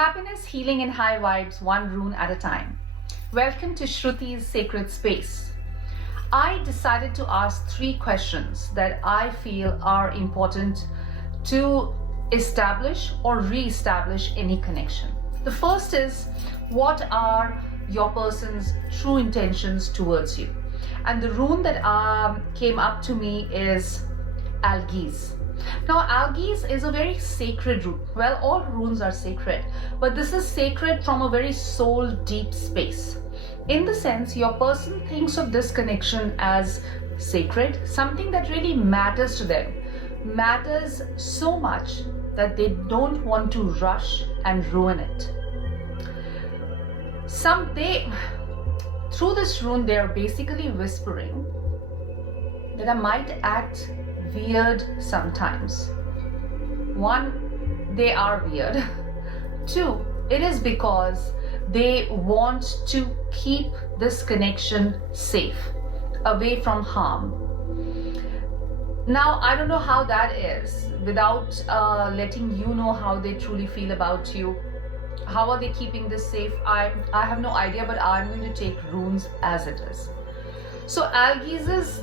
Happiness, healing, and high vibes, one rune at a time. Welcome to Shruti's sacred space. I decided to ask 3 questions that I feel are important to establish or re-establish any connection. The first is, what are your person's true intentions towards you? And the rune that came up to me is Algiz. Now, Algiz is a very sacred rune. Well, all runes are sacred, but this is sacred from a very soul deep space. In the sense, your person thinks of this connection as sacred, something that really matters to them, matters so much that they don't want to rush and ruin it. Through this rune, they are basically whispering that I might act weird sometimes. 1, they are weird. 2, it is because they want to keep this connection safe, away from harm. Now, I don't know how that is without letting you know how they truly feel about you. How are they keeping this safe? I have no idea, but I'm going to take runes as it is. So Algiz's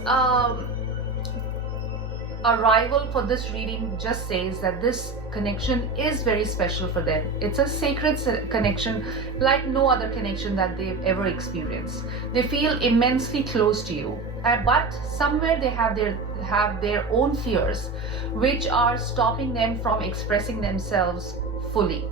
arrival for this reading just says that this connection is very special for them. It's a sacred connection like no other connection that they've ever experienced. They feel immensely close to you, but somewhere they have their own fears which are stopping them from expressing themselves fully.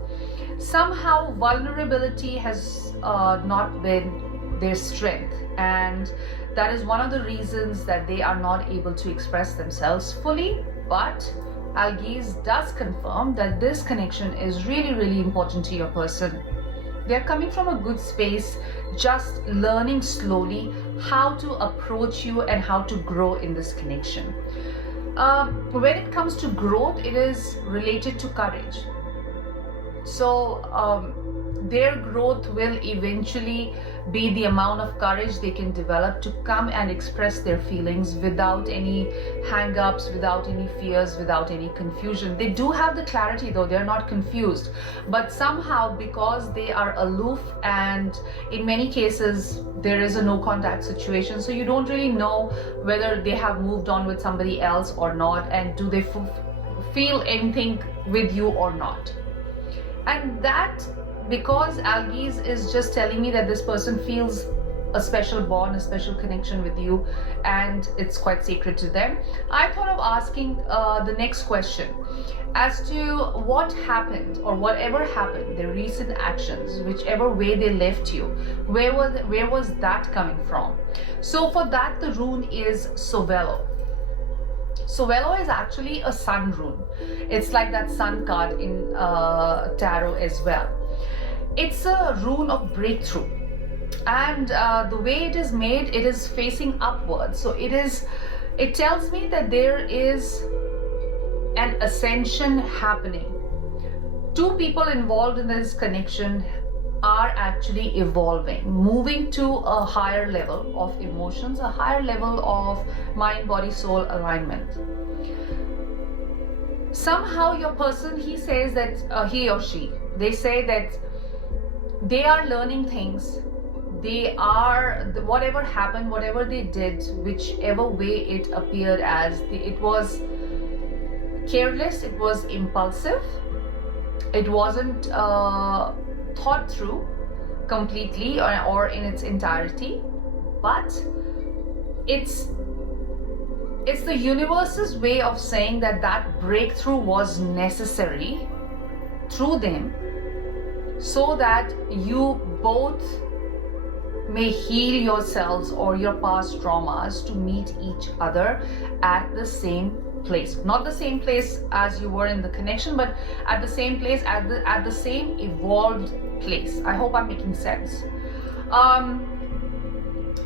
Somehow vulnerability has not been their strength, and that is one of the reasons that they are not able to express themselves fully. But Algiz does confirm that this connection is really, really important to your person. They're coming from a good space, just learning slowly how to approach you and how to grow in this connection. When it comes to growth, it is related to courage. So their growth will eventually be the amount of courage they can develop to come and express their feelings without any hang-ups, without any fears, without any confusion. They do have the clarity though, they're not confused, but somehow because they are aloof, and in many cases there is a no contact situation, so you don't really know whether they have moved on with somebody else or not, and do they feel anything with you or not. And that, because Algiz is just telling me that this person feels a special bond, a special connection with you, and it's quite sacred to them, I thought of asking the next question as to what happened, or whatever happened, their recent actions, whichever way they left you, where was that coming from? So for that, the rune is Sovelo. Sovelo is actually a sun rune. It's like that sun card in tarot as well. It's a rune of breakthrough, and the way it is made, it is facing upwards. So it tells me that there is an ascension happening. 2 people involved in this connection are actually evolving, moving to a higher level of emotions, a higher level of mind, body, soul alignment. Somehow your person, he says that he or she, they say that they are learning things. They are, whatever happened, whatever they did, whichever way it appeared as, it was careless, it was impulsive, it wasn't thought through completely or in its entirety, but it's the universe's way of saying that that breakthrough was necessary through them, so that you both may heal yourselves or your past traumas to meet each other at the same place. Not the same place as you were in the connection, but at the same place, at the same evolved place. I hope I'm making sense.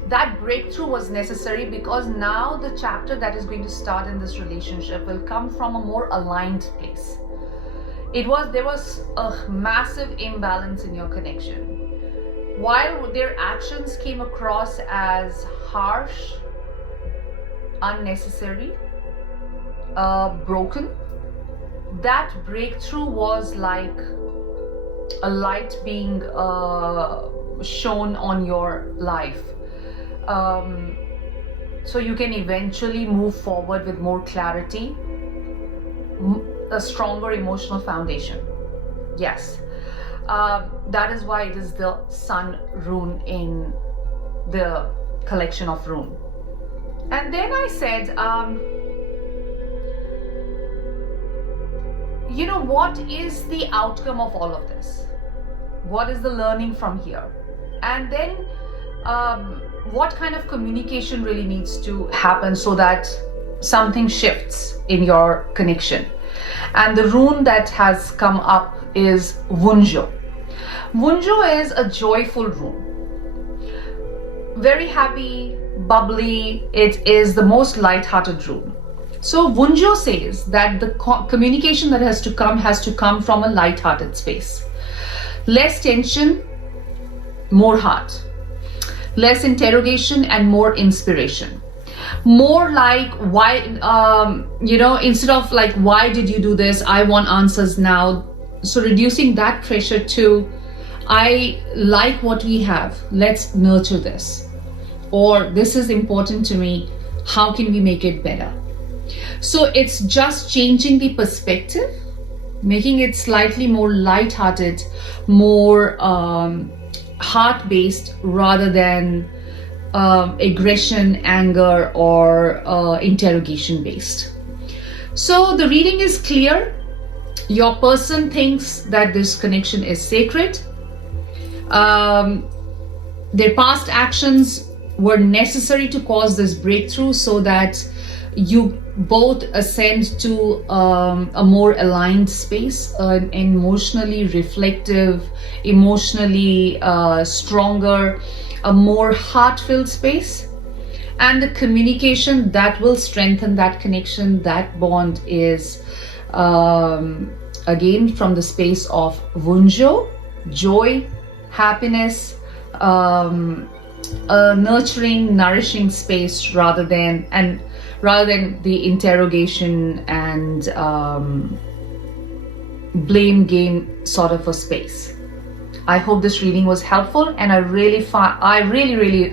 That breakthrough was necessary because now the chapter that is going to start in this relationship will come from a more aligned place. There was a massive imbalance in your connection. While their actions came across as harsh, unnecessary, broken, that breakthrough was like a light being shown on your life, so you can eventually move forward with more clarity, a stronger emotional foundation. Yes, that is why it is the sun rune in the collection of rune. And then I said, you know, what is the outcome of all of this? What is the learning from here? And then what kind of communication really needs to happen so that something shifts in your connection? And the rune that has come up is Wunjo. Wunjo is a joyful rune. Very happy, bubbly. It is the most light-hearted rune. So Wunjo says that the communication that has to come from a light-hearted space. Less tension, more heart. Less interrogation and more inspiration. More like, why, instead of like, why did you do this? I want answers now. So reducing that pressure to, I like what we have. Let's nurture this. Or this is important to me. How can we make it better? So it's just changing the perspective, making it slightly more light-hearted, more heart-based rather than aggression, anger, or interrogation-based. So the reading is clear. Your person thinks that this connection is sacred. Their past actions were necessary to cause this breakthrough so that you both ascend to a more aligned space, an emotionally reflective, emotionally stronger, a more heart-filled space. And the communication that will strengthen that connection, that bond is again from the space of Wunjo, joy, happiness, a nurturing, nourishing space rather than the interrogation and blame game sort of a space. I hope this reading was helpful, and I really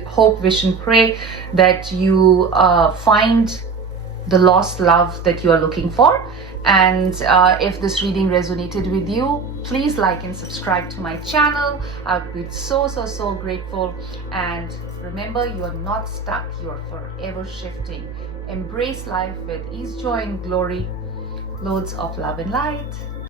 hope, wish and pray that you find the lost love that you are looking for. And if this reading resonated with you, please like and subscribe to my channel. I'd be so grateful. And remember, you are not stuck, you are forever shifting. Embrace life with ease, joy, and glory. Loads of love and light.